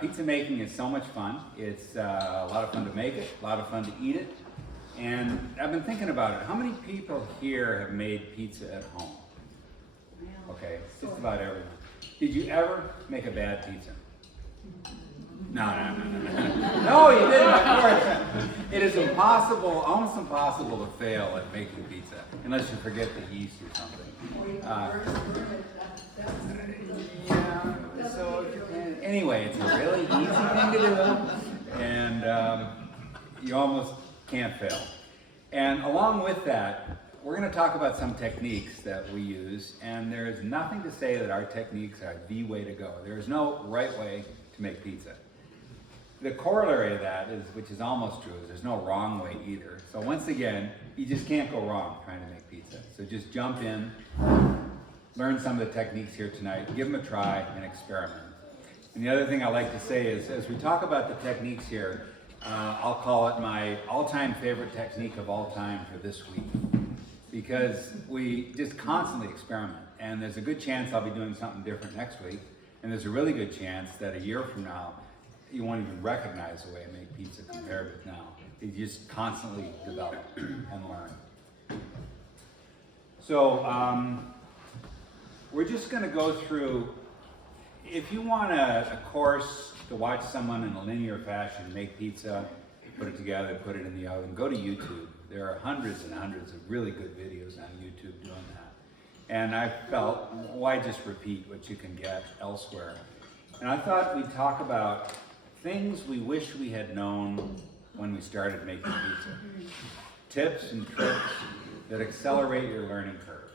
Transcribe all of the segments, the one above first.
Pizza making is so much fun. It's a lot of fun to make it, a lot of fun to eat it. And I've been thinking about it. How many people here have made pizza at home? Okay, just about everyone. Did you ever make a bad pizza? No. No, you didn't, of course. It is impossible, almost impossible to fail at making pizza, unless you forget the yeast or something. Anyway, it's a really easy thing to do, and you almost can't fail. And along with that, we're going to talk about some techniques that we use, and there is nothing to say that our techniques are the way to go. There is no right way to make pizza. The corollary of that is, which is almost true, is there's no wrong way either. So once again, you just can't go wrong trying to make pizza. So just jump in, learn some of the techniques here tonight, give them a try, and experiment. And the other thing I like to say is, as we talk about the techniques here, I'll call it my all-time favorite technique of all time for this week. Because we just constantly experiment. And there's a good chance I'll be doing something different next week. And there's a really good chance that a year from now, you won't even recognize the way I make pizza compared with now. You just constantly develop and learn. So we're just going to go through, if you want a course to watch someone in a linear fashion make pizza, put it together, put it in the oven, go to YouTube. There are hundreds and hundreds of really good videos on YouTube doing that. And I felt, why just repeat what you can get elsewhere? And I thought we'd talk about things we wish we had known when we started making pizza. Tips and tricks that accelerate your learning curve,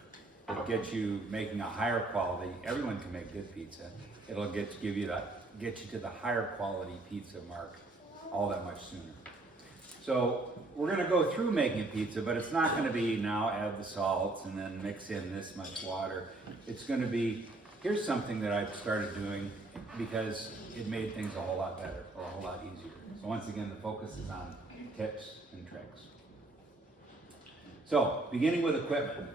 that get you making a higher quality. Everyone can make good pizza. It'll get you to the higher quality pizza mark all that much sooner. So we're going to go through making a pizza, but it's not going to be now add the salts and then mix in this much water. It's going to be, here's something that I've started doing because it made things a whole lot better or a whole lot easier. So once again, the focus is on tips and tricks. So beginning with equipment.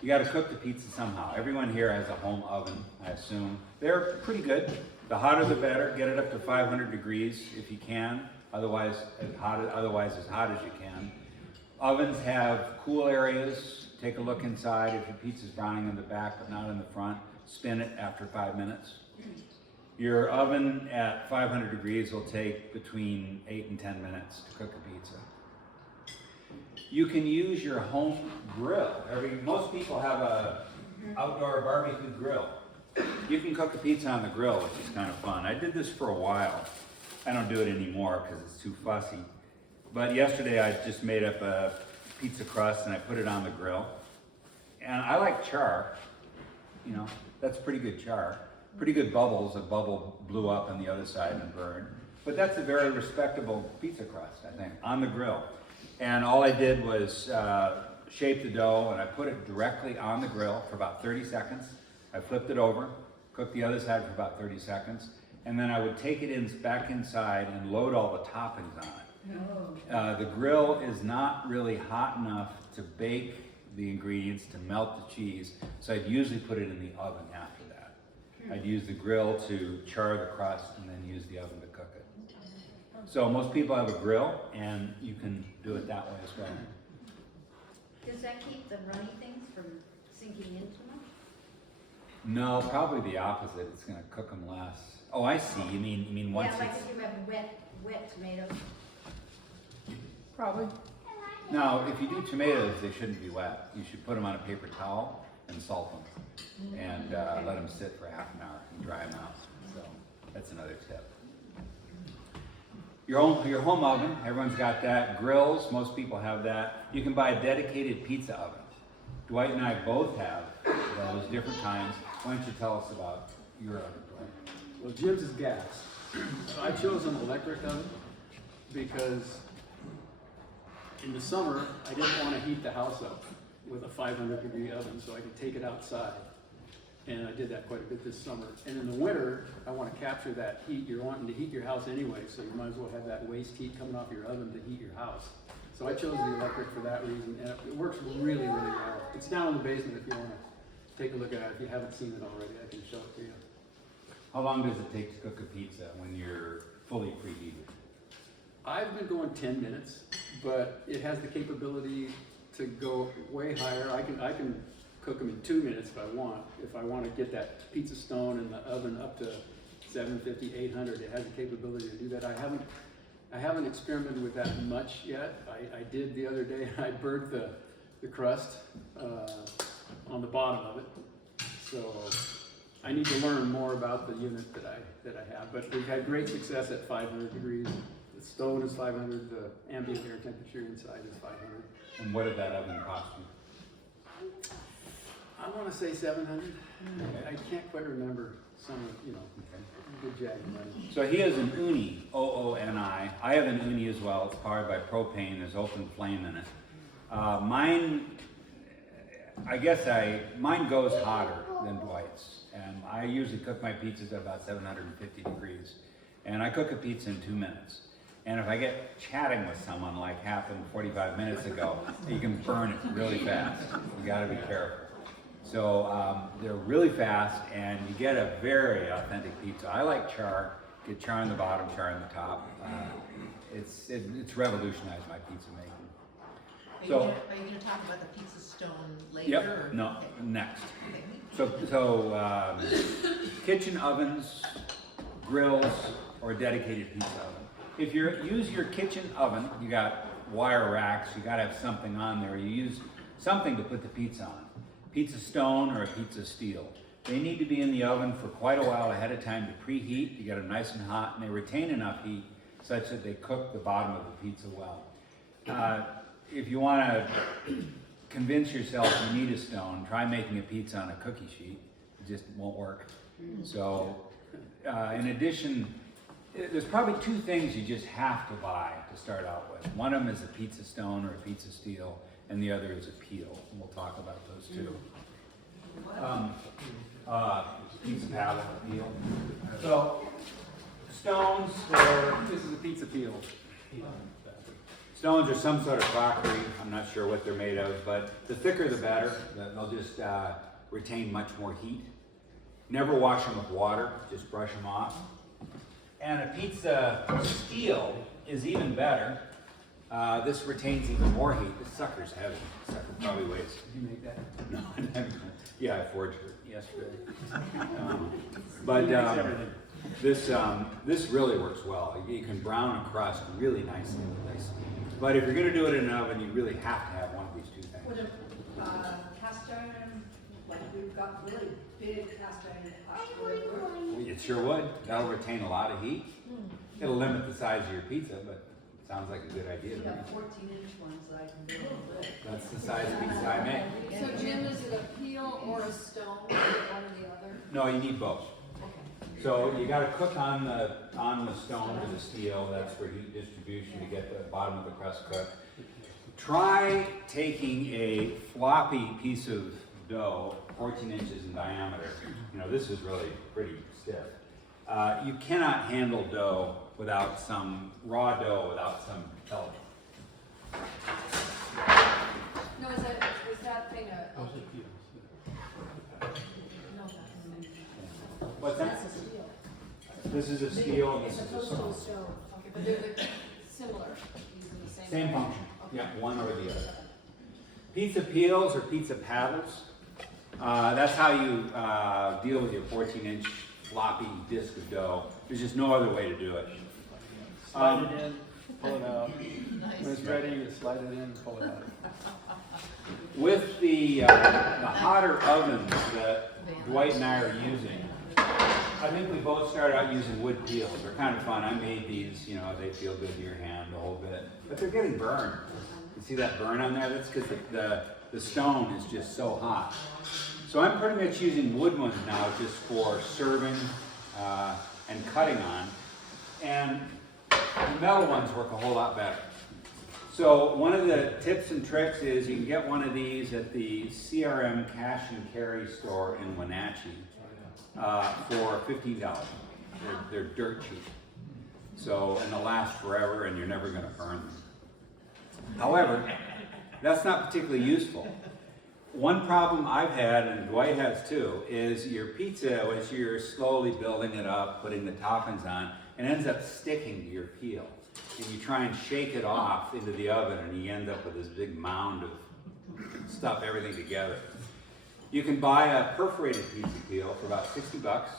You got to cook the pizza somehow. Everyone here has a home oven, I assume. They're pretty good. The hotter the better. Get it up to 500 degrees if you can. Otherwise as hot as you can. Ovens have cool areas. Take a look inside. If your pizza's browning in the back but not in the front, spin it after 5 minutes. Your oven at 500 degrees will take between 8 and 10 minutes to cook a pizza. You can use your home grill. Most people have a outdoor barbecue grill. You can cook a pizza on the grill, which is kind of fun. I did this for a while. I don't do it anymore because it's too fussy. But yesterday I just made up a pizza crust and I put it on the grill. And I like char. You know, that's pretty good char. Pretty good bubbles. A bubble blew up on the other side and burned. But that's a very respectable pizza crust, I think, on the grill. And all I did was shape the dough and I put it directly on the grill for about 30 seconds. I flipped it over, cooked the other side for about 30 seconds, and then I would take it back inside and load all the toppings on it. The grill is not really hot enough to bake the ingredients, to melt the cheese, so I'd usually put it in the oven after that. I'd use the grill to char the crust and then use the oven to cook it. So most people have a grill, and you can do it that way as well. Does that keep the runny things from sinking in too much? No, probably the opposite. It's going to cook them less. Oh, I see. You mean once yeah, like it's... if you have wet tomatoes. Probably. Now, if you do tomatoes, they shouldn't be wet. You should put them on a paper towel and salt them, and let them sit for half an hour and dry them out. So that's another tip. Your home oven, everyone's got that. Grills, most people have that. You can buy a dedicated pizza oven. Dwight and I both have those different kinds. Why don't you tell us about your oven, Dwight? Well, Jim's is gas. I chose an electric oven because in the summer, I didn't want to heat the house up with a 500-degree oven, so I could take it outside. And I did that quite a bit this summer. And in the winter, I want to capture that heat. You're wanting to heat your house anyway, so you might as well have that waste heat coming off your oven to heat your house. So I chose the electric for that reason, and it works really, really well. It's down in the basement if you want to take a look at it. If you haven't seen it already, I can show it to you. How long does it take to cook a pizza when you're fully preheated? I've been going 10 minutes, but it has the capability to go way higher. I can cook them in 2 minutes if I want. If I want to get that pizza stone in the oven up to 750, 800, it has the capability to do that. I haven't experimented with that much yet. I did the other day. I burnt the crust on the bottom of it. So I need to learn more about the unit that I have. But we've had great success at 500 degrees. The stone is 500. The ambient air temperature inside is 500. And what did that oven cost you? I want to say 700. I can't quite remember. Some, good jag money. So he has an Uni, O-O-N-I. I have an Uni as well. It's powered by propane. There's open flame in it. Mine goes hotter than Dwight's. And I usually cook my pizzas at about 750 degrees. And I cook a pizza in 2 minutes. And if I get chatting with someone like happened 45 minutes ago, you can burn it really fast. You gotta be careful. So they're really fast, and you get a very authentic pizza. I like char. Get char on the bottom, char on the top. It's revolutionized my pizza making. Are you going to talk about the pizza stone later? Yep. Or? No. Okay. Next. Okay. So kitchen ovens, grills, or a dedicated pizza oven. If you use your kitchen oven, you got wire racks. You got to have something on there. You use something to put the pizza on. Pizza stone or a pizza steel. They need to be in the oven for quite a while ahead of time to preheat. You get them nice and hot, and they retain enough heat such that they cook the bottom of the pizza well. If you want to convince yourself you need a stone, try making a pizza on a cookie sheet. It just won't work. So, in addition, there's probably 2 things you just have to buy to start out with. One of them is a pizza stone or a pizza steel, and the other is a peel. And we'll talk about those 2. Pizza paddle, peel. So, stones This is a pizza peel. stones are some sort of crockery. I'm not sure what they're made of, but the thicker the better. They'll just retain much more heat. Never wash them with water, just brush them off. And a pizza steel is even better. This retains even more heat. This sucker's heavy. This sucker probably weighs. Did you make that? No, I haven't. Yeah, I forged it yesterday. But this really works well. You can brown a crust really nicely with this. But if you're going to do it in an oven, you really have to have one of these 2 things. Would a cast iron, like we've got really big cast iron pots, would it work? It sure would. That'll retain a lot of heat. It'll limit the size of your pizza, but it sounds like a good idea You to me. got 14-inch ones that I can do. That's the size of pizza I make. So Jim, is it a peel or a stone, or one or the other? No, you need both. Okay. So you got to cook on the stone or the steel. That's for heat distribution to get the bottom of the crust cooked. Try taking a floppy piece of dough, 14 inches in diameter. This is really pretty stiff. You cannot handle dough without some raw dough, without some help. No, is that thing a? Those are peels. No, that's What's that? a steel. This is a steel, and It's this a is a stone. toasted stone. Okay, but they're similar, using the same. Same function. Okay. Yeah, one or the other. Pizza peels or pizza paddles. That's how you deal with your 14-inch floppy disc of dough. There's just no other way to do it. Slide it in, pull it out. Nice. When it's ready, you slide it in, pull it out. With the hotter ovens that Dwight and I are using, I think we both started out using wood peels. They're kind of fun. I made these, they feel good to your hand a whole bit. But they're getting burned. You see that burn on there? That's because the stone is just so hot. So I'm pretty much using wood ones now just for serving and cutting on. And the metal ones work a whole lot better. So one of the tips and tricks is you can get one of these at the CRM Cash and Carry store in Wenatchee for $15. They're dirt cheap. So, and they'll last forever and you're never going to burn them. However, that's not particularly useful. One problem I've had, and Dwight has too, is your pizza, as you're slowly building it up, putting the toppings on, it ends up sticking to your peel. And you try and shake it off into the oven, and you end up with this big mound of stuff, everything together. You can buy a perforated pizza peel for about 60 bucks.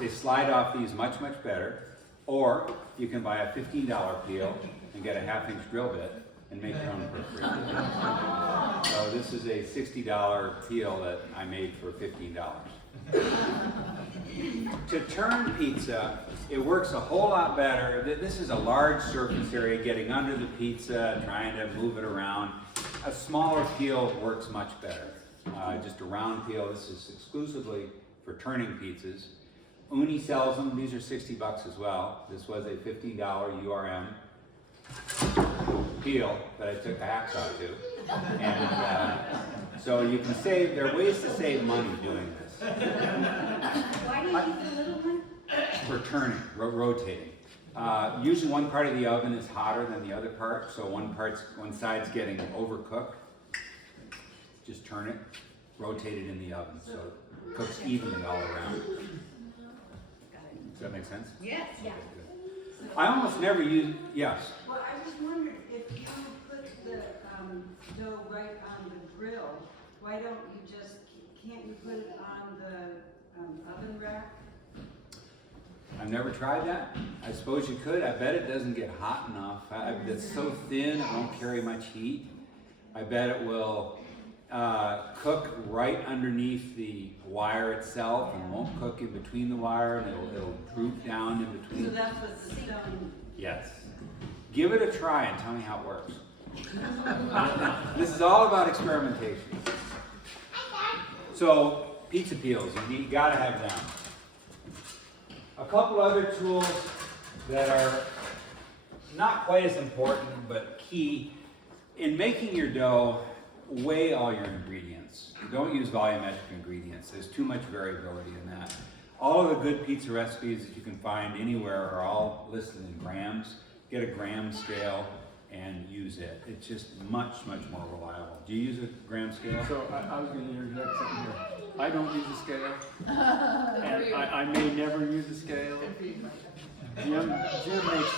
They slide off these much, much better. Or you can buy a $15 peel and get a 1/2-inch drill bit and make your own perforated peel. So this is a $60 peel that I made for $15. To turn pizza, it works a whole lot better. This is a large surface area, getting under the pizza, trying to move it around. A smaller peel works much better. Just a round peel. This is exclusively for turning pizzas. Uni sells them. These are 60 bucks as well. This was a $15 URM peel that I took a hacksaw to. And so you can save, there are ways to save money doing this. Why do you keep the little one? For turning, rotating. Usually one part of the oven is hotter than the other part, so one side's getting overcooked. Just turn it, rotate it in the oven so it cooks evenly all around. Does that make sense? Yes. Yeah. I almost never use, yes. Well, I was wondering if you put the dough right on the grill, why don't you just, can't you put it on the oven rack? I've never tried that. I suppose you could. I bet it doesn't get hot enough. It's so thin, it won't carry much heat. I bet it will cook right underneath the wire itself and won't cook in between the wire, and it'll droop down in between. So that's what the stone. Yes. Give it a try and tell me how it works. This is all about experimentation. So, pizza peels, you gotta have them. A couple other tools that are not quite as important but key. In making your dough, weigh all your ingredients. Don't use volumetric ingredients. There's too much variability in that. All of the good pizza recipes that you can find anywhere are all listed in grams. Get a gram scale and use it. It's just much, much more reliable. Do you use a gram scale? So I was going to interject something here. I don't use a scale, and I may never use a scale. Jim makes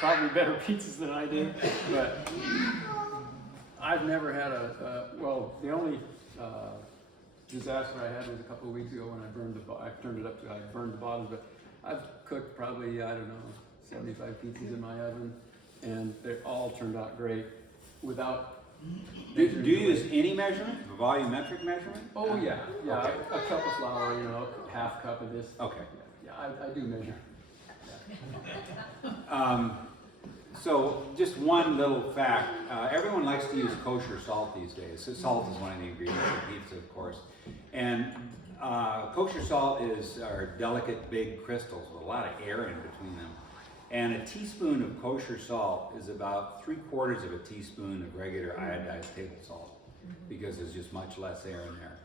probably better pizzas than I do, but I've never had well, the only disaster I had was a couple of weeks ago when I turned it up to, I burned the bottom, but I've cooked probably, I don't know, 75 pizzas in my oven, and they all turned out great without. Do you use any measurement? A volumetric measurement? Oh yeah, yeah, Okay. a cup of flour, you know, half cup of this. Okay. Yeah, I do measure. So just one little fact, everyone likes to use kosher salt these days. So salt is one of the ingredients of pizza, of course. And kosher salt are delicate big crystals with a lot of air in between them. And a teaspoon of kosher salt is about 3/4 of a teaspoon of regular iodized table salt, because there's just much less air in there.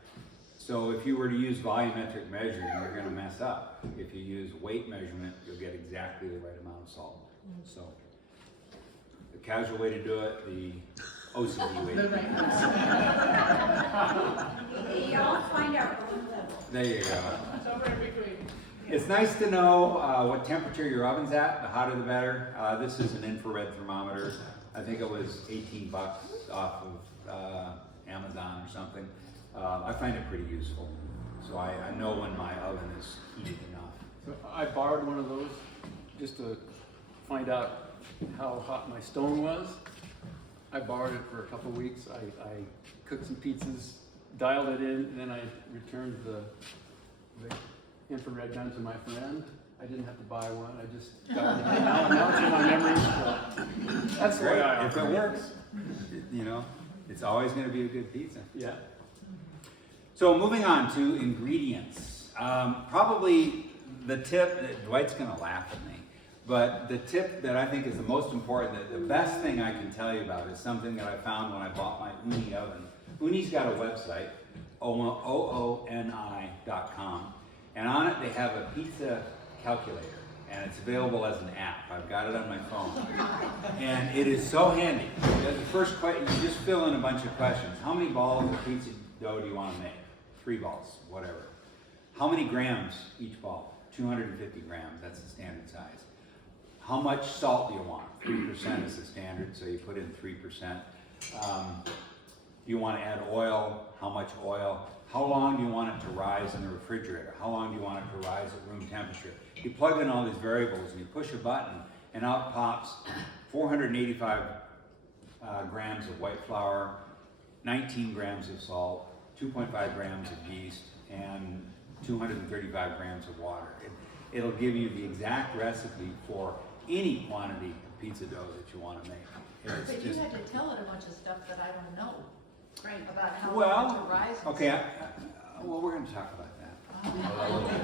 So if you were to use volumetric measuring, you're going to mess up. If you use weight measurement, you'll get exactly the right amount of salt. So the casual way to do it, the OCD way to do it. We all find our own level. There you go. It's nice to know what temperature your oven's at. The hotter the better. This is an infrared thermometer. I think it was 18 bucks off of Amazon or something. I find it pretty useful. So I know when my oven is heated enough. So I borrowed one of those just to find out how hot my stone was. I borrowed it for a couple of weeks. I cooked some pizzas, dialed it in, and then I returned the infrared gun to my friend. I didn't have to buy one. I just dialed it in. Now it's in my memory. So that's the way I If it operate. works, you know, it's always going to be a good pizza. Yeah. So moving on to ingredients. Probably the tip, Dwight's going to laugh at me, but the tip that I think is the most important, the best thing I can tell you about is something that I found when I bought my Uni oven. Uni's got a website, ooni.com, and on it they have a pizza calculator, and it's available as an app. I've got it on my phone, and it is so handy. The first question, you just fill in a bunch of questions. How many balls of pizza dough do you want to make? 3 balls, whatever. How many grams each ball? 250 grams, that's the standard size. How much salt do you want? 3% is the standard, so you put in 3%. You want to add oil, how much oil? How long do you want it to rise in the refrigerator? How long do you want it to rise at room temperature? You plug in all these variables and you push a button and out pops 485 grams of white flour, 19 grams of salt, 2.5 grams of yeast, and 235 grams of water. It'll give you the exact recipe for any quantity of pizza dough that you want to make. It's But you just, had to tell it a bunch of stuff that I don't know. Right. About how well, to rise. and okay, stuff. well, we're going to talk about that a little bit.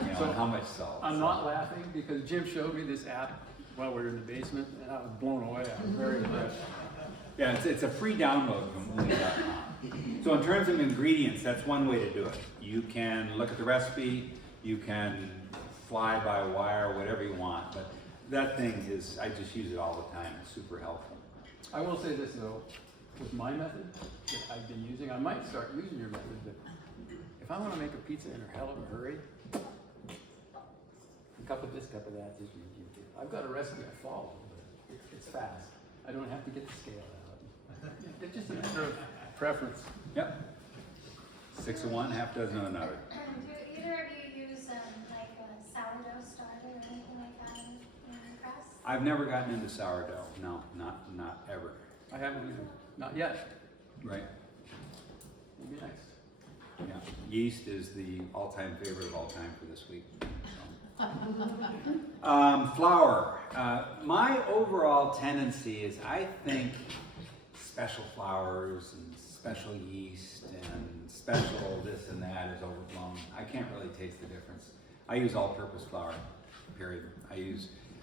You know, So, and how much salt. I'm not laughing because Jim showed me this app while we were in the basement and I was blown away. I was very impressed. Yeah, it's a free download from Uni.com. So in terms of ingredients, that's one way to do it. You can look at the recipe, you can fly by wire, whatever you want, but that thing is, I just use it all the time, it's super helpful. I will say this though, with my method that I've been using, I might start using your method, but if I want to make a pizza in a hell of a hurry, a cup of this, cup of that, I've got a recipe I follow, but it's fast. I don't have to get the scale out. It's just a matter of preference. Yep. 6 of one, half dozen of another. Do either of you use like a sourdough starter or anything like that in your press? I've never gotten into sourdough, no, not ever. I haven't either. Not yet. Right. Maybe next. Yeah. Yeast is the all-time favorite of all time for this week. Flour. My overall tendency is I think special flours and special yeast and special this and that is overblown. I can't really taste the difference. I use all-purpose flour, period.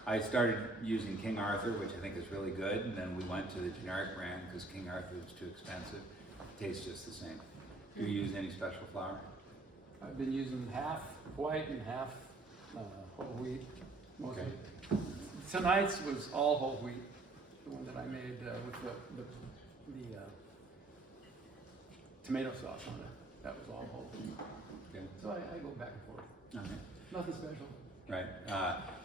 I started using King Arthur, which I think is really good, and then we went to the generic brand because King Arthur was too expensive. It tastes just the same. Do you use any special flour? I've been using half white and half whole wheat, mostly. Okay. Tonight's was all whole wheat, the one that I made with the tomato sauce on it. That was all whole wheat. Okay. So I go back and forth. Okay. Nothing special. Right.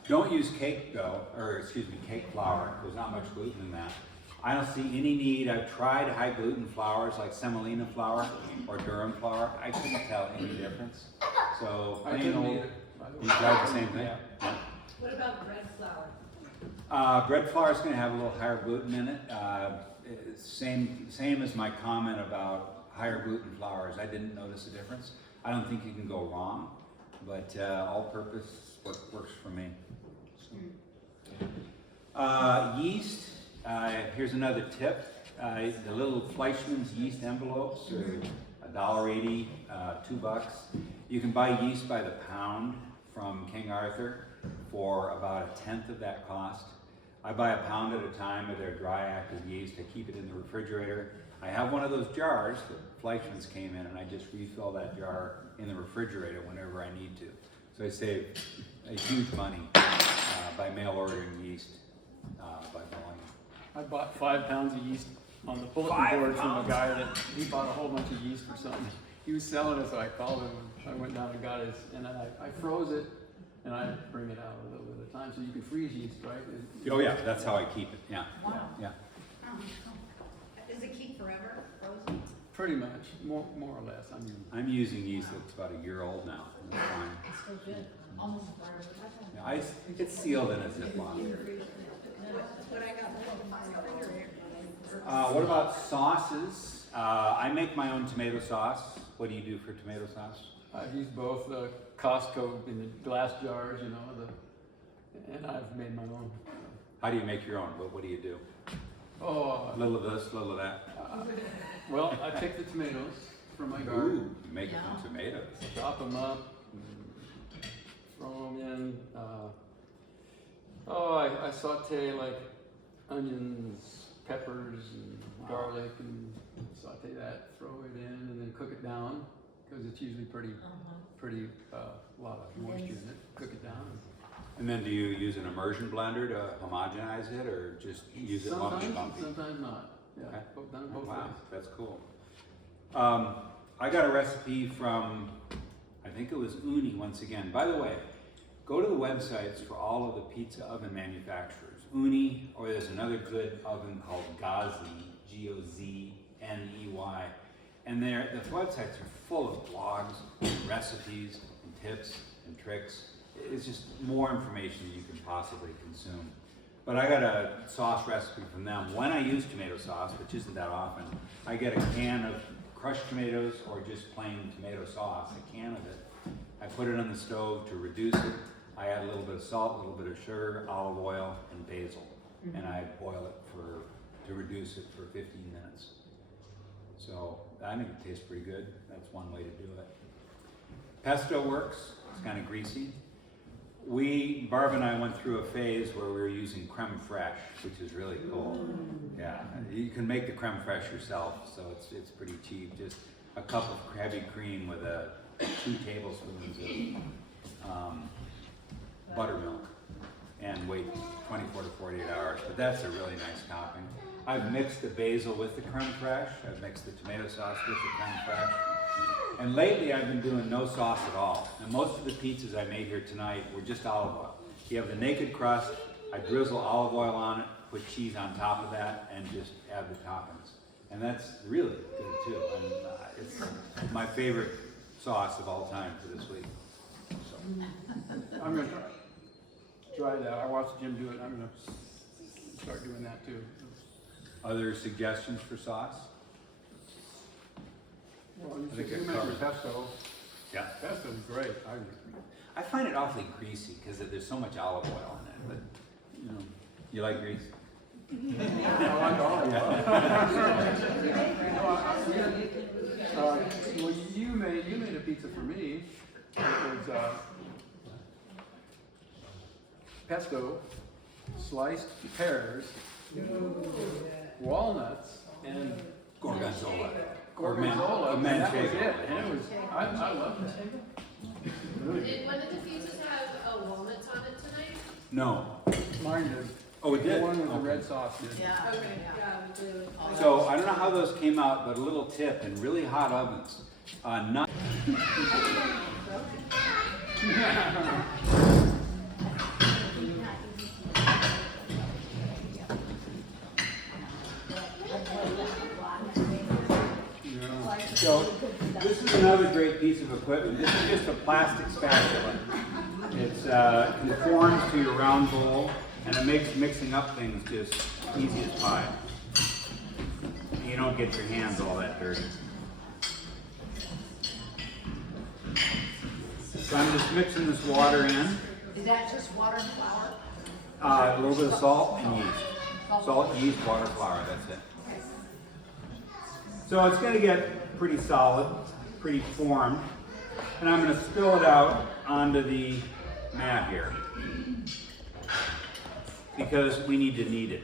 Don't use cake dough, or excuse me, cake flour. There's not much gluten in that. I don't see any need. I've tried high gluten flours like semolina flour or durum flour. I couldn't tell any difference. So I plain couldn't old. either. You tried the same thing? Yeah. Yeah. What about bread flour? Bread flour is going to have a little higher gluten in it. Same as my comment about higher gluten flours. I didn't notice a difference. I don't think you can go wrong, but all-purpose works for me. Yeast. Here's another tip. The little Fleischmann's yeast envelopes are $1.80, $2. You can buy yeast by the pound from King Arthur for about 1/10 of that cost. I buy a pound at a time of their dry active yeast. I keep it in the refrigerator. I have one of those jars that Fleischmann's came in, and I just refill that jar in the refrigerator whenever I need to. So I save a huge money by mail ordering yeast by volume. I bought 5 pounds of yeast on the bulletin 5 board from a pounds? guy that he bought a whole bunch of yeast for something. He was selling it, so I called him. I went down and got his, and then I froze it, and I bring it out a little bit at a time. So you can freeze yeast, right? Oh yeah, that's how I keep it. Yeah, Wow. yeah. Does it keep forever frozen? Pretty much, more or less. I mean, I'm using yeast that's about a year old now. And it's fine. It's so good. Almost forever. Yeah, it's sealed in a Ziploc. What I got in my refrigerator. What about sauces? I make my own tomato sauce. What do you do for tomato sauce? I've used both Costco in the glass jars, you know, and I've made my own. How do you make your own? What do you do? A little of this, a little of that. Well, I pick the tomatoes from my Ooh, garden, you make it from tomatoes. chop them up, throw them in. I saute like onions, peppers, and garlic, and saute that. Throw it in, and then cook it down because it's usually pretty a lot of moisture in it. Cook it down. And then do you use an immersion blender to homogenize it, or just use it lumpy? Sometimes not. Yeah, Okay. done both Wow, ways. that's cool. I got a recipe from, I think it was Uni once again. By the way, go to the websites for all of the pizza oven manufacturers. Uni, or there's another good oven called Gozney, Gozney. And the websites are full of blogs, and recipes, and tips, and tricks. It's just more information than you can possibly consume. But I got a sauce recipe from them. When I use tomato sauce, which isn't that often, I get a can of crushed tomatoes or just plain tomato sauce, a can of it. I put it on the stove to reduce it. I add a little bit of salt, a little bit of sugar, olive oil, and basil. And I boil it to reduce it for 15 minutes. So I think it tastes pretty good. That's one way to do it. Pesto works. It's kind of greasy. Barb and I went through a phase where we were using creme fraiche, which is really cool. Yeah, you can make the creme fraiche yourself, so it's pretty cheap. Just a cup of heavy cream with 2 tablespoons of buttermilk, and wait 24 to 48 hours. But that's a really nice topping. I've mixed the basil with the creme fraiche. I've mixed the tomato sauce with the creme fraiche. And lately I've been doing no sauce at all. And most of the pizzas I made here tonight were just olive oil. You have the naked crust, I drizzle olive oil on it, put cheese on top of that, and just add the toppings. And that's really good too. And it's my favorite sauce of all time for this week. So. I'm gonna try that. I watched Jim do it. I'm gonna start doing that too. Other suggestions for sauce? Well, I think you it mentioned covers. pesto. Yeah. Pesto's great. I find it awfully greasy because there's so much olive oil in it. But you like grease? I like all of it. Well, you made a pizza for me. It was pesto, sliced pears, walnuts, and Gorgonzola. gorgonzola. And that was manchego. it. And it was, I loved it. Really good. Did one of the pizzas have walnuts on it tonight? No. Mine did. Oh, it did? The one with the Okay. red sauce did. Yeah. Okay, Yeah. really. So I don't know how those came out, but a little tip: in really hot ovens, not. So this is another great piece of equipment. This is just a plastic spatula. It conforms to your round bowl, and it makes mixing up things just easy as pie. You don't get your hands all that dirty. So I'm just mixing this water in. Is that just water and flour? A little bit of salt and yeast. Salt, yeast, water, flour, that's it. So it's going to get pretty solid, pretty formed. And I'm going to spill it out onto the mat here, because we need to knead it.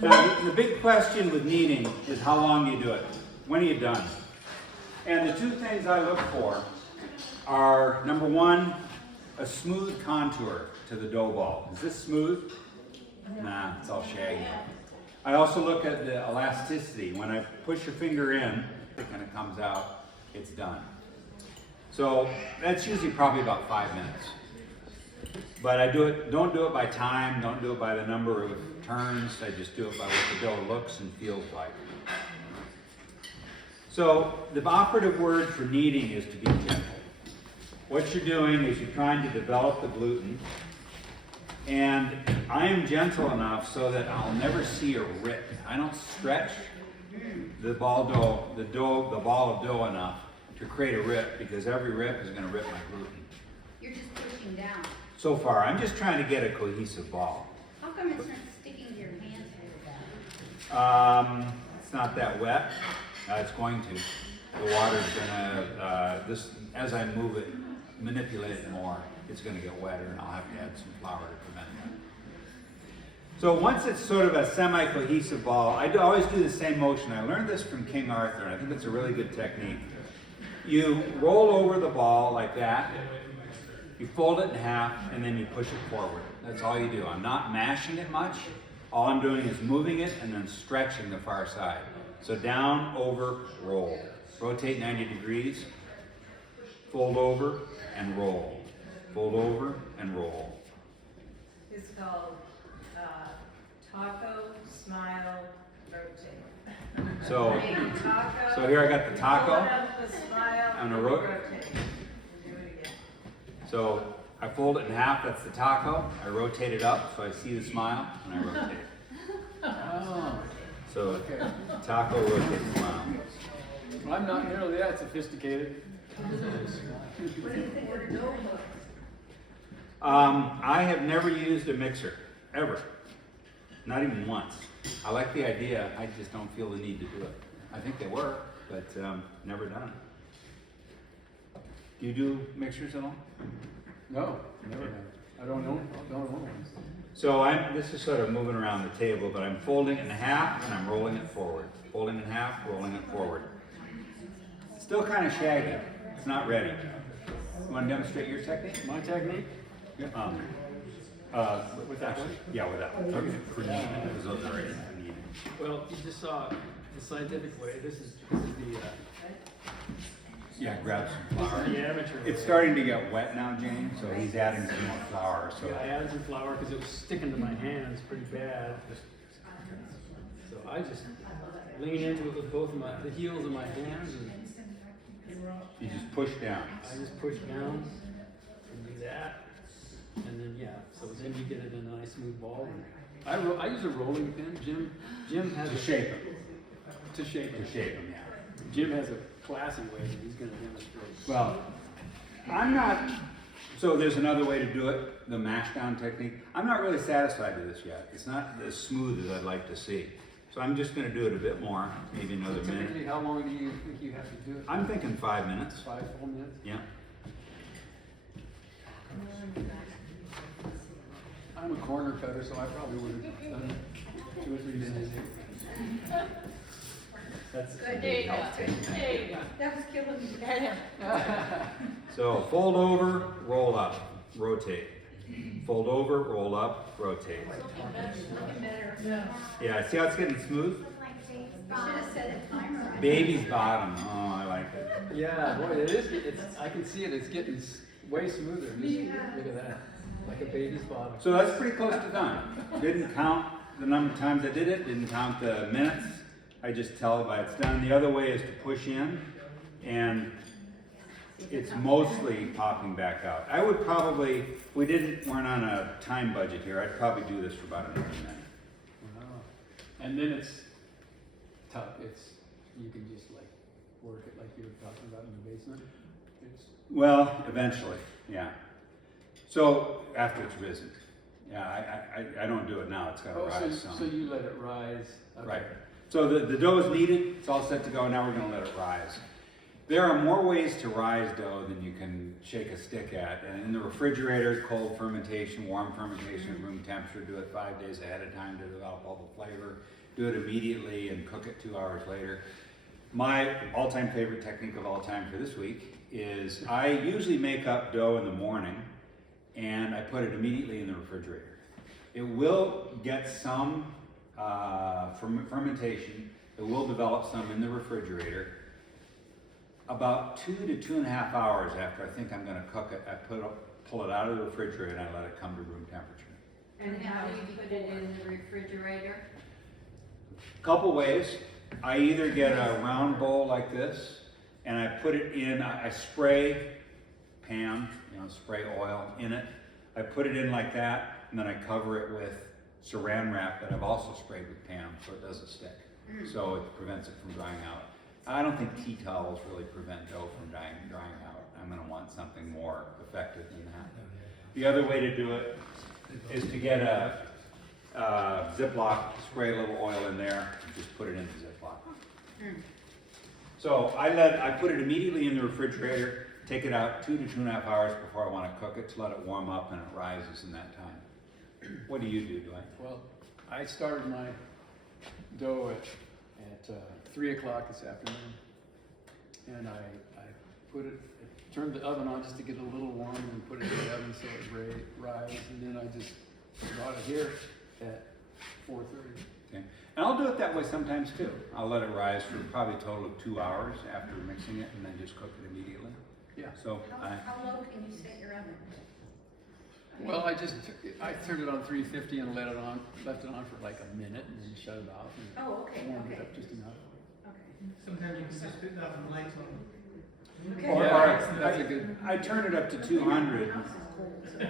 Now, the big question with kneading is how long you do it. When are you done? And the two things I look for are, number one, a smooth contour to the dough ball. Is this smooth? Nah, it's all shaggy. I also look at the elasticity. When I push your finger in, it kind of comes out, it's done. So that's usually probably about 5 minutes. But don't do it by time, don't do it by the number of turns, I just do it by what the dough looks and feels like. So the operative word for kneading is to be gentle. What you're doing is you're trying to develop the gluten, and I am gentle enough so that I'll never see a rip. I don't stretch the ball of dough enough to create a rip, because every rip is going to rip my gluten. You're just pushing down. So far, I'm just trying to get a cohesive ball. How come it's not sticking to your hands very bad? It's not that wet. It's going to. The water's gonna, as I move it, manipulate it more, it's gonna get wetter, and I'll have to add some flour to prevent that. So once it's sort of a semi-cohesive ball, I always do the same motion. I learned this from King Arthur, and I think it's a really good technique. You roll over the ball like that, you fold it in half, and then you push it forward. That's all you do. I'm not mashing it much. All I'm doing is moving it and then stretching the far side. So down, over, roll. rotate 90 degrees, fold over and roll. Fold over and roll. It's called, taco, smile, rotate. So, Taco. so here I got the taco. Hold up the smile. I'm gonna and rotate. rotate. Do it again. So I fold it in half, that's the taco. I rotate it up so I see the smile and I rotate it. Oh, So okay. taco, rotate, smile. Well, I'm not nearly that sophisticated. What do you think of dough hook? I have never used a mixer, ever. Not even once. I like the idea, I just don't feel the need to do it. I think they work, but never done it. Do you do mixers at all? No, never have. I don't know one. So this is sort of moving around the table, but I'm folding it in half and I'm rolling it forward. Folding in half, rolling it forward. Still kind of shaggy. It's not ready. You want to demonstrate your technique? My technique? With that one? Yeah, with that one. Okay, for kneading, because those are ready for kneading. Well, you just saw the scientific way. This is the Yeah, grab some flour. the amateur. It's starting to get wet now, James, so he's adding some more flour. So Yeah, I added some flour because it was sticking to my hands pretty bad. So I just lean into it with both of the heels of my hands, and you just push down. I just push down and do that, and then yeah. So then you get it in a nice smooth ball. And I use a rolling pin. Jim has To a shape it. to shape To it. shape them, yeah. Jim has a classy way that he's going to demonstrate. Well, I'm not, so there's another way to do it, the mash down technique. I'm not really satisfied with this yet. It's not as smooth as I'd like to see. So I'm just gonna do it a bit more, maybe another Typically, minute. how long do you think you have to do it? I'm thinking 5 minutes. 5 full minutes. Yeah. I'm a corner cutter, so I probably would have done 2 or 3 minutes. That's There you go, there you go. That was killing me. So fold over, roll up, rotate. Fold over, roll up, rotate. Looking better. Yeah, see how it's getting smooth? Look like James You should Bond. have set a timer on it. Baby's bottom. Oh, I like it. Yeah, boy, it is. I can see it. It's getting way smoother. Look at that, like a baby's bottom. So that's pretty close to done. Didn't count the number of times I did it, didn't count the minutes. I just tell it by it's done. The other way is to push in, and it's mostly popping back out. I would probably, if we weren't on a time budget here, I'd probably do this for about another minute. Wow. And then it's tough. You can just like work it like you were talking about in the basement. Well, eventually, yeah. So after it's risen, yeah, I don't do it now. It's got to rise so some. you let it rise. Okay. Right. So the dough is kneaded. It's all set to go. Now we're going to let it rise. There are more ways to rise dough than you can shake a stick at. And in the refrigerator, cold fermentation, warm fermentation at room temperature. Do it 5 days ahead of time to develop all the flavor. Do it immediately and cook it 2 hours later. My all-time favorite technique of all time for this week is I usually make up dough in the morning and I put it immediately in the refrigerator. It will get some fermentation. It will develop some in the refrigerator. About 2 to 2.5 hours after I think I'm going to cook it, I pull it out of the refrigerator and I let it come to room temperature. And how do you put it in the refrigerator? Couple ways. I either get a round bowl like this and I put it in, I spray Pam, spray oil in it. I put it in like that and then I cover it with saran wrap that I've also sprayed with Pam so it doesn't stick. So it prevents it from drying out. I don't think tea towels really prevent dough from drying out. I'm going to want something more effective than that. The other way to do it is to get a Ziploc, spray a little oil in there, and just put it in the Ziploc. So I put it immediately in the refrigerator, take it out 2 to 2.5 hours before I want to cook it to let it warm up and it rises in that time. What do you do, Dwight? Well, I started my dough at 3 o'clock this afternoon, and I turned the oven on just to get it a little warm and put it in the oven so it rise, and then I just brought it here at 4:30. Okay. And I'll do it that way sometimes too. I'll let it rise for probably a total of 2 hours after mixing it and then just cook it immediately. Yeah. So How low can you set your oven? Well, I turned it on 350 and left it on for like a minute and then shut it off and Oh, okay, warmed it okay. up just enough. Sometimes you can just put the oven lights on. Okay. Or That's a good. I turn it up to 200. House is cold, so.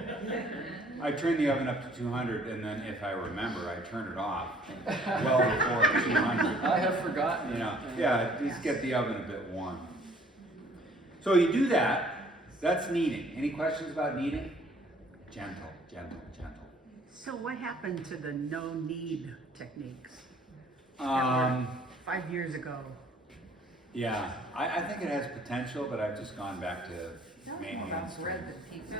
I turn the oven up to 200 and then if I remember, I turn it off well before 200. I have forgotten. You know, yeah, just get the oven a bit warm. So you do that, that's kneading. Any questions about kneading? Gentle, gentle, gentle. So what happened to the no knead techniques? 5 years ago. Yeah, I think it has potential, but I've just gone back to mainly. About bread that pizza.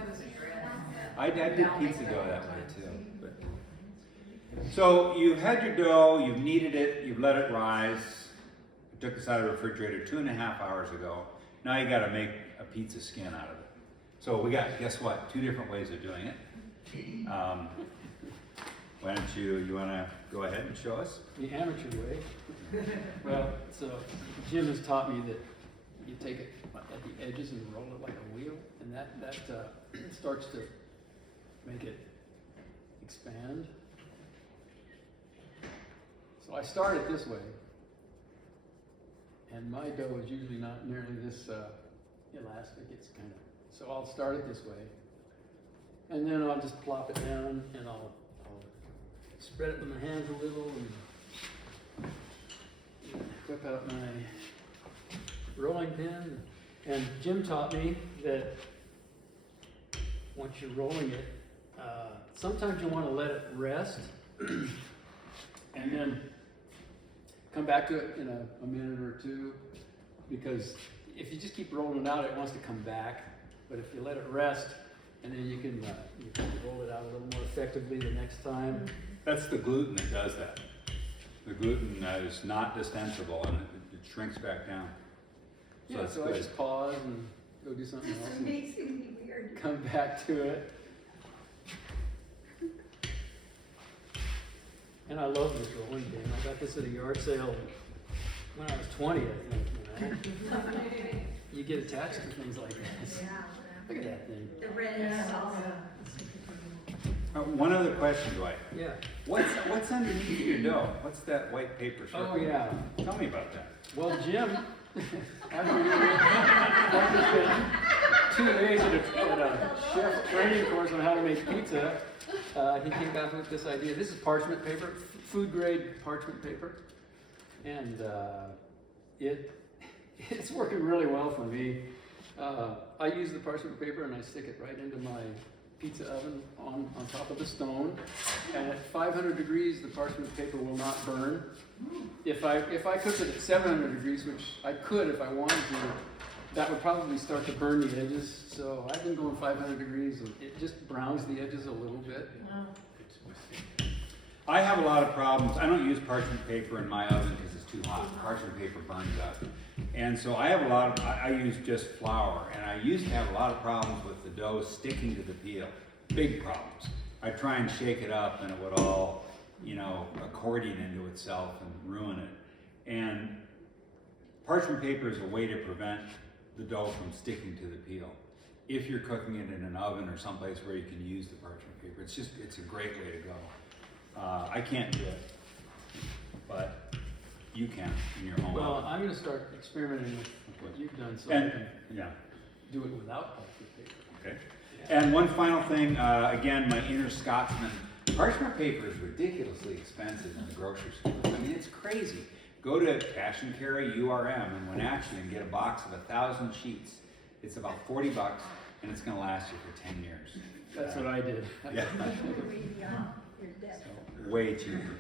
I did pizza dough that way too. But. So you've had your dough, you've kneaded it, you've let it rise. I took this out of the refrigerator 2.5 hours ago. Now you got to make a pizza skin out of it. So we got, guess what? 2 different ways of doing it. Why don't you want to go ahead and show us? The amateur way. Well, so Jim has taught me that you take it at the edges and roll it like a wheel, and that starts to make it expand. So I start it this way, and my dough is usually not nearly this elastic. It's kind of, so I'll start it this way, and then I'll just plop it down, and I'll spread it with my hands a little, and whip out my rolling pin. And Jim taught me that once you're rolling it, sometimes you want to let it rest, and then come back to it in a minute or two, because if you just keep rolling it out, it wants to come back. But if you let it rest, and then you can roll it out a little more effectively the next time. That's the gluten that does that. The gluten is not distensible and it shrinks back down. So Yeah, that's so I good. just pause and go do something else. That's And amazingly weird. come back to it. And I love this rolling pin. I got this at a yard sale when I was 20, I think. You know? You get attached to things like this. Look at that thing. The red sauce. One other question, Dwight. Yeah. What's underneath your dough? What's that white paper circle? Oh, yeah. Tell me about that. Well, Jim, after 2 days at a chef training course on how to make pizza, he came back with this idea. This is parchment paper, food grade parchment paper, and it's working really well for me. I use the parchment paper and I stick it right into my pizza oven on top of the stone, and at 500 degrees the parchment paper will not burn. If I cook it at 700 degrees, which I could if I wanted to, that would probably start to burn the edges. So I've been going 500 degrees and it just browns the edges a little bit. I have a lot of problems. I don't use parchment paper in my oven because it's too hot. Parchment paper burns up. And so I have a lot of, I use just flour, and I used to have a lot of problems with the dough sticking to the peel. Big problems. I try and shake it up and it would all, accordion into itself and ruin it. And parchment paper is a way to prevent the dough from sticking to the peel. If you're cooking it in an oven or someplace where you can use the parchment paper, it's a great way to go. I can't do it, but you can in your home. Well, oven. I'm going to start experimenting with what you've done so I And can yeah, do it without parchment paper. okay. And one final thing, again, my inner Scotsman, parchment paper is ridiculously expensive in the grocery store. I mean, it's crazy. Go to cash and carry URM in Wenatchee and get a box of 1,000 sheets. It's about $40, and it's going to last you for 10 years. That's what I did. Yeah. You're dead. Way cheaper.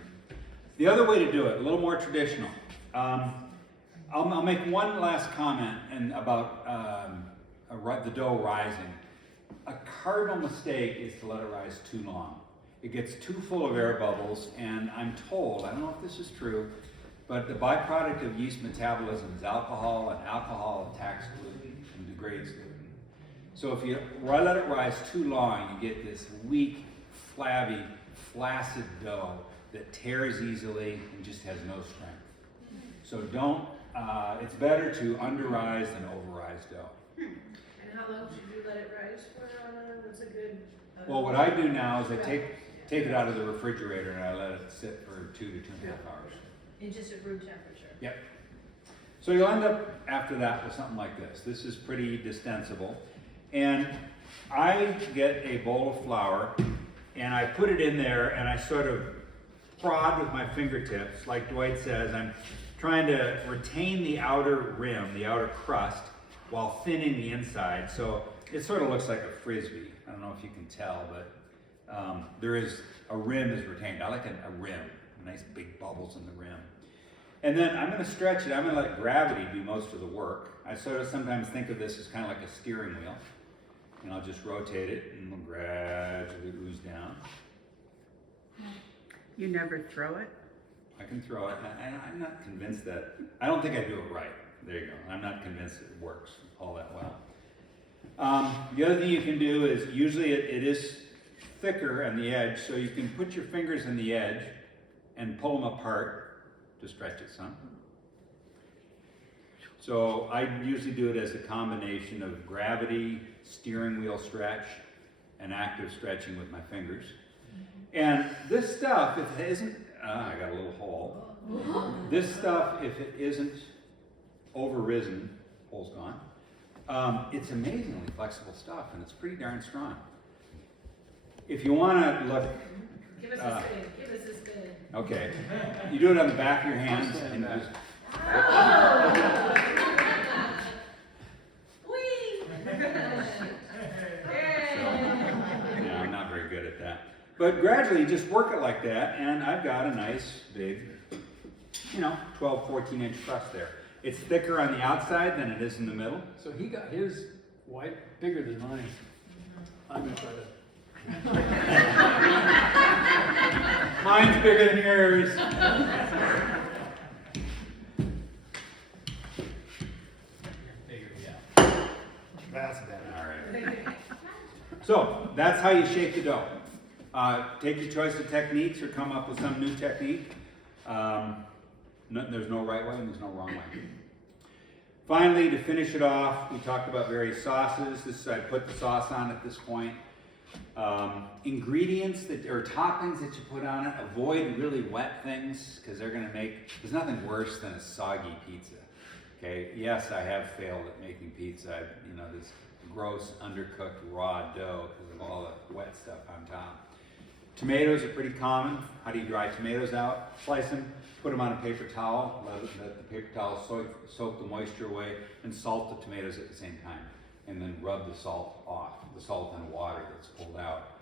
The other way to do it, a little more traditional. I'll make one last comment about the dough rising. A cardinal mistake is to let it rise too long. It gets too full of air bubbles, and I'm told, I don't know if this is true, but the byproduct of yeast metabolism is alcohol, and alcohol attacks gluten and degrades gluten. So if you let it rise too long, you get this weak, flabby, flaccid dough that tears easily and just has no strength. So don't, it's better to under-rise than over-rise dough. And how long should you let it rise for what's a good? Well, what I do now is I take it out of the refrigerator and I let it sit for 2 to 2.5 hours. In just at room temperature? Yep. So you'll end up after that with something like this. This is pretty distensible. And I get a bowl of flour and I put it in there and I sort of prod with my fingertips. Like Dwight says, I'm trying to retain the outer rim, the outer crust, while thinning the inside. So it sort of looks like a Frisbee. I don't know if you can tell, but there is a rim is retained. I like a rim, nice big bubbles in the rim. And then I'm going to stretch it. I'm going to let gravity do most of the work. I sort of sometimes think of this as kind of like a steering wheel. And I'll just rotate it and it'll gradually ooze down. You never throw it? I can throw it, and I'm not convinced that, I don't think I do it right. There you go. I'm not convinced it works all that well. The other thing you can do is, usually it is thicker on the edge, so you can put your fingers in the edge and pull them apart to stretch it some. So I usually do it as a combination of gravity, steering wheel stretch, and active stretching with my fingers. And this stuff, if it isn't, I got a little hole. This stuff, if it isn't over-risen, hole's gone, it's amazingly flexible stuff and it's pretty darn strong. If you want to look, Give us a spin, give us a spin. okay, you do it on the back of your hands and just, yeah, I'm not very good at that. But gradually just work it like that and I've got a nice big, 12, 14 inch crust there. It's thicker on the outside than it is in the middle. So he got his white bigger than mine. I'm gonna try to. Mine's bigger than yours. Bigger, yeah. That's better. All right. So that's how you shape the dough. Take your choice of techniques or come up with some new technique. There's no right way and there's no wrong way. Finally, to finish it off, we talked about various sauces. I put the sauce on at this point. Ingredients or toppings that you put on it, avoid really wet things because they're going to there's nothing worse than a soggy pizza. Okay, yes, I have failed at making pizza. This gross, undercooked, raw dough because of all the wet stuff on top. Tomatoes are pretty common. How do you dry tomatoes out? Slice them, put them on a paper towel, let the paper towel soak the moisture away, and salt the tomatoes at the same time. And then rub the salt off, the salt and water that's pulled out.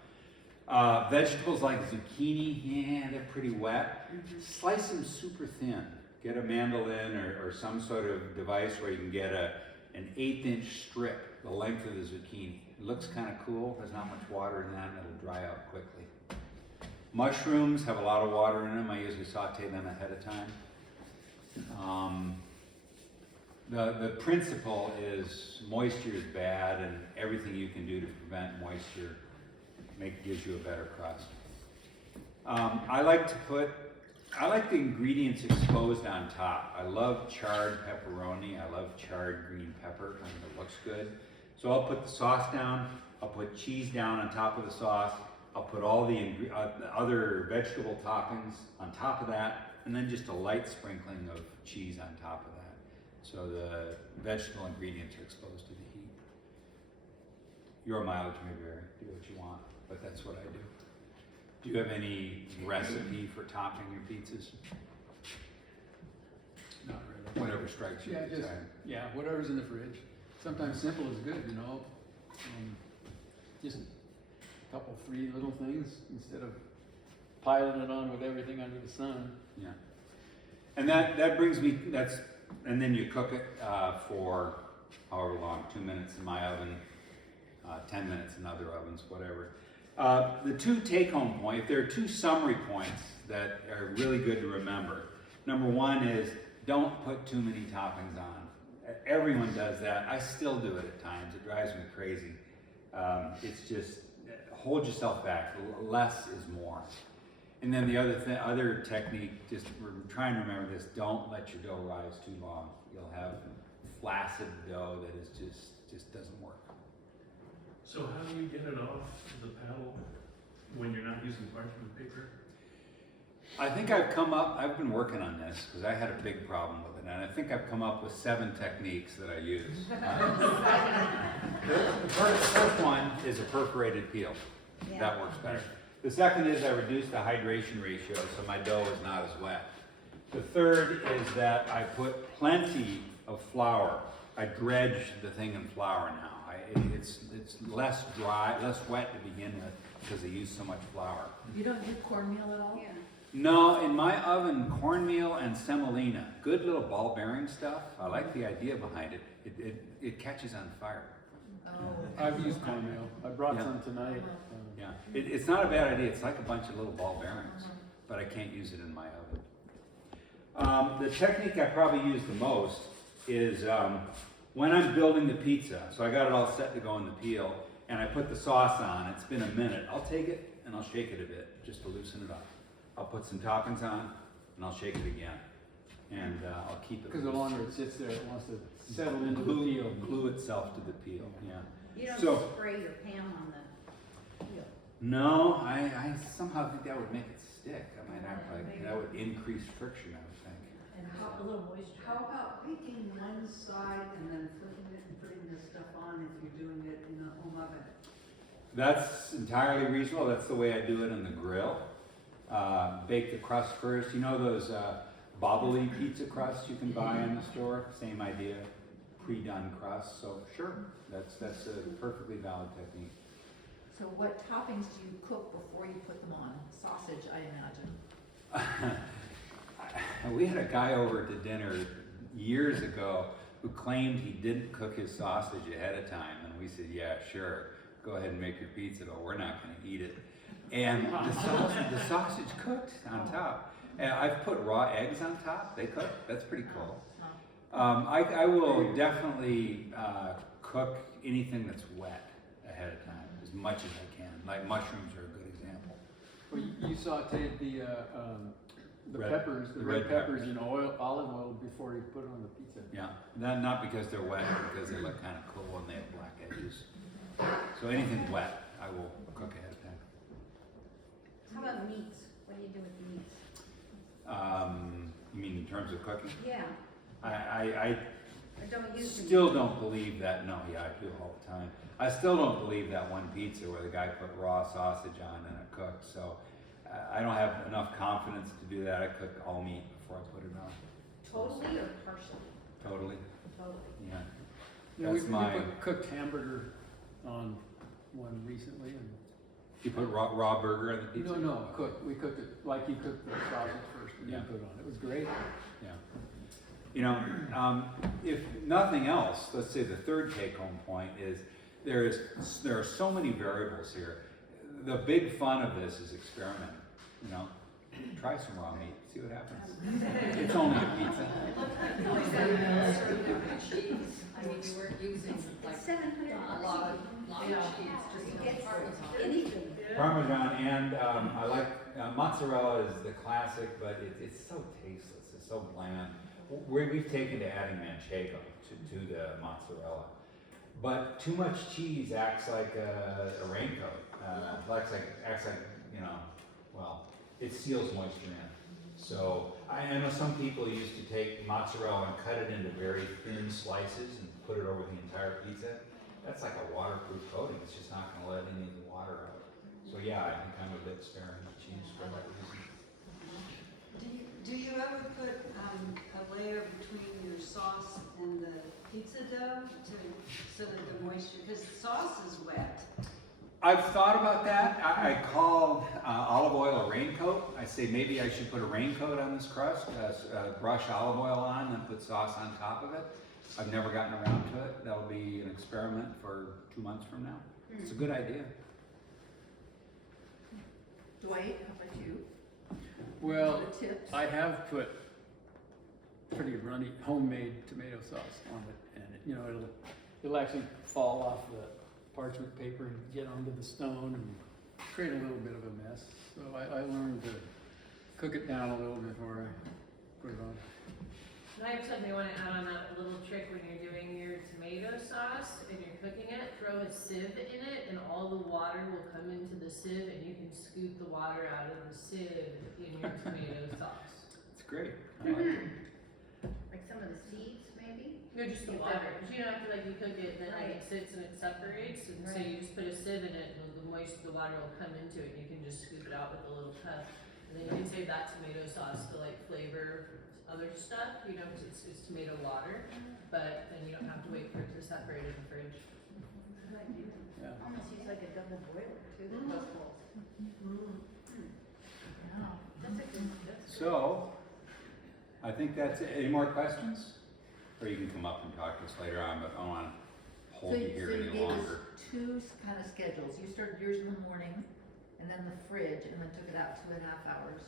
Vegetables like zucchini, yeah, they're pretty wet. Slice them super thin. Get a mandolin or some sort of device where you can get an 1/8 inch strip, the length of the zucchini. It looks kind of cool. There's not much water in that and it'll dry out quickly. Mushrooms have a lot of water in them. I usually saute them ahead of time. The principle is moisture is bad and everything you can do to prevent moisture gives you a better crust. I like the ingredients exposed on top. I love charred pepperoni. I love charred green pepper. I think it looks good. So I'll put the sauce down. I'll put cheese down on top of the sauce. I'll put all the other vegetable toppings on top of that, and then just a light sprinkling of cheese on top of that. So the vegetable ingredients are exposed to the heat. Your mileage may vary, do what you want, but that's what I do. Do you have any recipe for topping your pizzas? Not really. Whatever strikes you. Yeah, whatever's in the fridge. Sometimes simple is good, just a couple, 3 little things instead of piling it on with everything under the sun. Yeah. And that brings me, and then you cook it for however long, 2 minutes in my oven, 10 minutes in other ovens, whatever. The 2 take-home points, there are 2 summary points that are really good to remember. Number 1 is don't put too many toppings on. Everyone does that. I still do it at times. It drives me crazy. It's just, hold yourself back. Less is more. And then the other technique, just we're trying to remember this, don't let your dough rise too long. You'll have flaccid dough that is just doesn't work. So how do you get it off the paddle when you're not using parchment paper? I think I've been working on this because I had a big problem with it, and I think I've come up with 7 techniques that I use. The first one is a perforated peel. That works better. The second is I reduce the hydration ratio so my dough is not as wet. The third is that I put plenty of flour. I dredge the thing in flour now. It's less dry, less wet to begin with because I use so much flour. You don't do cornmeal at all? Yeah. No, in my oven, cornmeal and semolina, good little ball bearing stuff. I like the idea behind it. It catches on fire. Oh. I've used cornmeal. I brought Yeah. some tonight. Yeah, it's not a bad idea. It's like a bunch of little ball bearings, but I can't use it in my oven. The technique I probably use the most is when I'm building the pizza. So I got it all set to go in the peel, and I put the sauce on. It's been a minute. I'll take it and I'll shake it a bit just to loosen it up. I'll put some toppings on and I'll shake it again, and I'll keep it. Because the loose. longer it sits there, it wants to settle into the peel. Glue itself to the peel. Yeah. You don't So- spray your pan on the peel. No, I somehow think that would make it stick. I might act like that would increase friction, I would think. And a little moisture. How about baking one side and then flipping it and putting the stuff on if you're doing it in a home oven? That's entirely reasonable. That's the way I do it in the grill. Bake the crust first. You know those bobbly pizza crusts you can buy in the store? Same idea, pre-done crust. So sure, that's a perfectly valid technique. So what toppings do you cook before you put them on? Sausage, I imagine. We had a guy over to dinner years ago who claimed he didn't cook his sausage ahead of time, and we said, yeah, sure, go ahead and make your pizza, but we're not going to eat it. And the sausage cooked on top. And I've put raw eggs on top. They cook. That's pretty cool. I will definitely cook anything that's wet ahead of time as much as I can. Like mushrooms are a good example. Well, you sauteed the Red- peppers, the the red red peppers peppers. in olive oil before you put it on the pizza. Yeah, not because they're wet, but because they look kind of cool and they have black edges. So anything wet, I will cook ahead of time. How about meats? What do you do with the meats? You mean in terms of cooking? Yeah, I I don't use them. still don't believe that. No, yeah, I do all the time. I still don't believe that one pizza where the guy put raw sausage on and it cooked. So I don't have enough confidence to do that. I cook all meat before I put it on. Totally or partially? Totally. Totally. Yeah. Yeah, That's we my. put cooked hamburger on one recently, and You put raw burger on the pizza? no, we cooked it like you cooked the sausage first and Yeah. then put it on. It was great. Yeah. You know, if nothing else, let's say the third take-home point is there are so many variables here. The big fun of this is experimenting. You know, try some raw meat, see what happens. It's only a pizza. Cheese, I mean, we weren't using like a lot of cheese, just Get Parmesan. anything. Parmesan and I like mozzarella is the classic, but it's so tasteless. It's so bland. We've taken to adding manchego to the mozzarella, but too much cheese acts like a raincoat. Acts like you know, well, it seals moisture in. So I know some people used to take mozzarella and cut it into very thin slices and put it over the entire pizza. That's like a waterproof coating. It's just not going to let any of the water out. So yeah, I think I'm a bit sparing of cheese for that reason. Do you ever put a layer between your sauce and the pizza dough so that the moisture, because the sauce is wet. I've thought about that. I called olive oil a raincoat. I say maybe I should put a raincoat on this crust, brush olive oil on, and put sauce on top of it. I've never gotten around to it. That'll be an experiment for 2 months from now. It's a good idea. Dwight, how about you? Well, The tips? I have put pretty runny homemade tomato sauce on it, and you know it'll actually fall off the parchment paper and get onto the stone, and create a little bit of a mess. So I learned to cook it down a little before I put it on. And I have something I want to add on that little trick when you're doing your tomato sauce and you're cooking it. Throw a sieve in it, and all the water will come into the sieve, and you can scoop the water out of the sieve in your tomato sauce. It's great. I like it. Like some of the seeds, maybe? No, just the water. Because you don't have to like you cook it, and then like, it sits and it separates, and so you just put a sieve in it, and the water will come into it, and you can just scoop it out with a little cup. And then you can save that tomato sauce to like flavor other stuff, you know, because it's tomato water, but then you don't have to wait for it to separate in the fridge. Yeah. Almost use like a double boiler too, that does both. No, that's a good, that's So, I think that's it. Any more questions? Or you can come up and talk to us later on, but I don't want to hold you here any longer. So you gave us two kind of schedules. You started yours in the morning, and then the fridge, and then took it out 2.5 hours.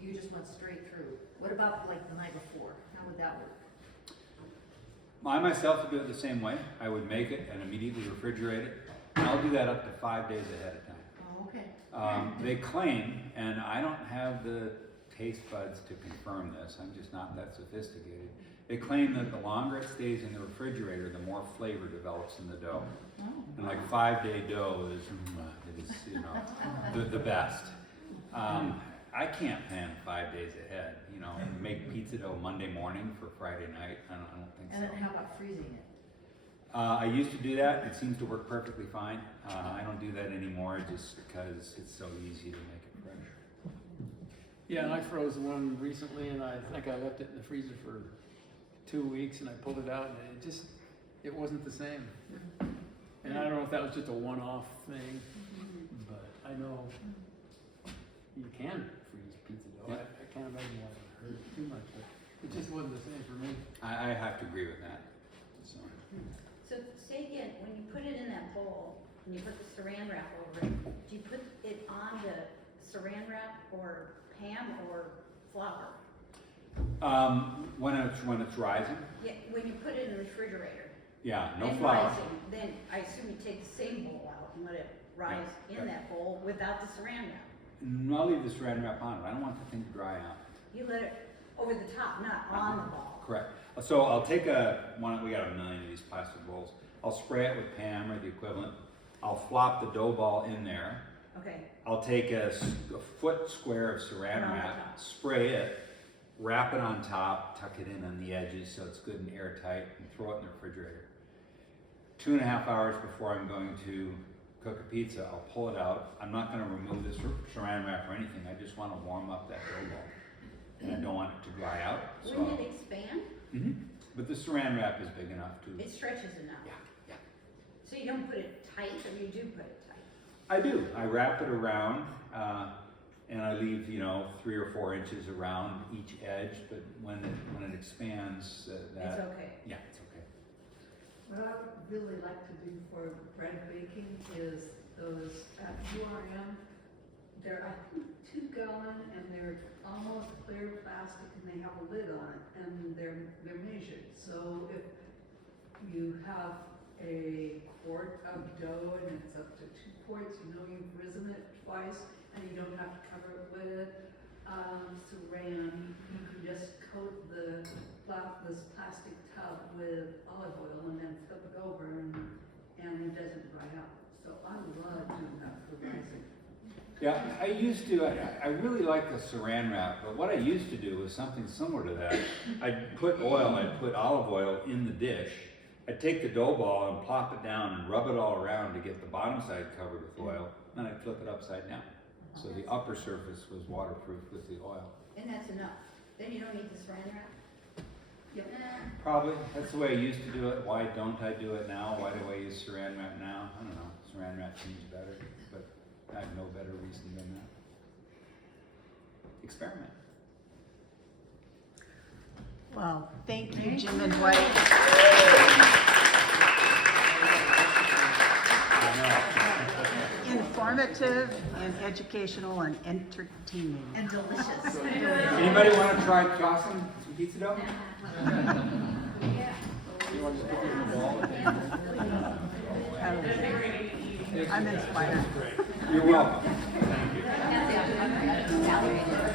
You just went straight through. What about like the night before? How would that work? I myself would do it the same way. I would make it and immediately refrigerate it. And I'll do that up to 5 days ahead of time. Oh, okay. They claim, and I don't have the taste buds to confirm this, I'm just not that sophisticated. They claim that the longer it stays in the refrigerator, the more flavor develops in the dough. Oh. And like 5-day dough is you know, the best. I can't plan 5 days ahead, you know, and make pizza dough Monday morning for Friday night. I don't think so. And then how about freezing it? I used to do that. It seems to work perfectly fine. I don't do that anymore just because it's so easy to make it fresh. Yeah, and I froze one recently, and I think I left it in the freezer for 2 weeks, and I pulled it out, and it wasn't the same. And I don't know if that was just a one-off thing, but I know you can freeze pizza dough. Yeah. I can't imagine why it hurt too much, but it just wasn't the same for me. I have to agree with that. So. So say again, when you put it in that bowl, and you put the saran wrap over it, do you put it on the saran wrap or Pam or flour? When it's rising, Yeah, when you put it in the refrigerator. yeah, no and flour. rising, then I assume you take the same bowl out and let it rise in that bowl without the saran wrap. I'll leave the saran wrap on it. I don't want the thing to dry out. You let it over the top, not on the ball. Correct. So I'll take we got a million of these plastic bowls. I'll spray it with Pam or the equivalent. I'll flop the dough ball in there. Okay. I'll take a foot square of saran wrap, spray it, wrap it on top, tuck it in on the edges so it's good and airtight, and throw it in the refrigerator. 2.5 hours before I'm going to cook a pizza, I'll pull it out. I'm not going to remove this saran wrap or anything. I just want to warm up that dough ball. And I don't want it to dry out. So Wouldn't it expand? But the saran wrap is big enough to... It stretches enough. Yeah. So you don't put it tight, or you do put it tight? I do. I wrap it around, and I leave 3 or 4 inches around each edge. But when it expands, It's okay. Yeah, it's okay. What I would really like to do for bread baking is those at URM. They're, I think, 2 gallon, and they're almost clear plastic, and they have a lid on it, and they're measured. So if you have a quart of dough and it's up to 2 quarts, you've risen it twice, and you don't have to cover it with saran. You can just coat this plastic tub with olive oil and then flip it over, and it doesn't dry out. So I love doing that for rising. Yeah, I really like the saran wrap, but what I used to do was something similar to that. I'd put olive oil in the dish. I'd take the dough ball and plop it down and rub it all around to get the bottom side covered with oil. Then I'd flip it upside down. So the upper surface was waterproof with the oil. And that's enough. Then you don't need the saran wrap? Yep. Probably. That's the way I used to do it. Why don't I do it now? Why do I use saran wrap now? I don't know. Saran wrap seems better, but I have no better reason than that. Experiment. Well, thank you, Jim and Dwight. Informative and educational and entertaining. And delicious. Anybody want to try tossing some pizza dough? You want to just put it in the ball? Um, I'm inspired. You're welcome. Can't say I'm doing it.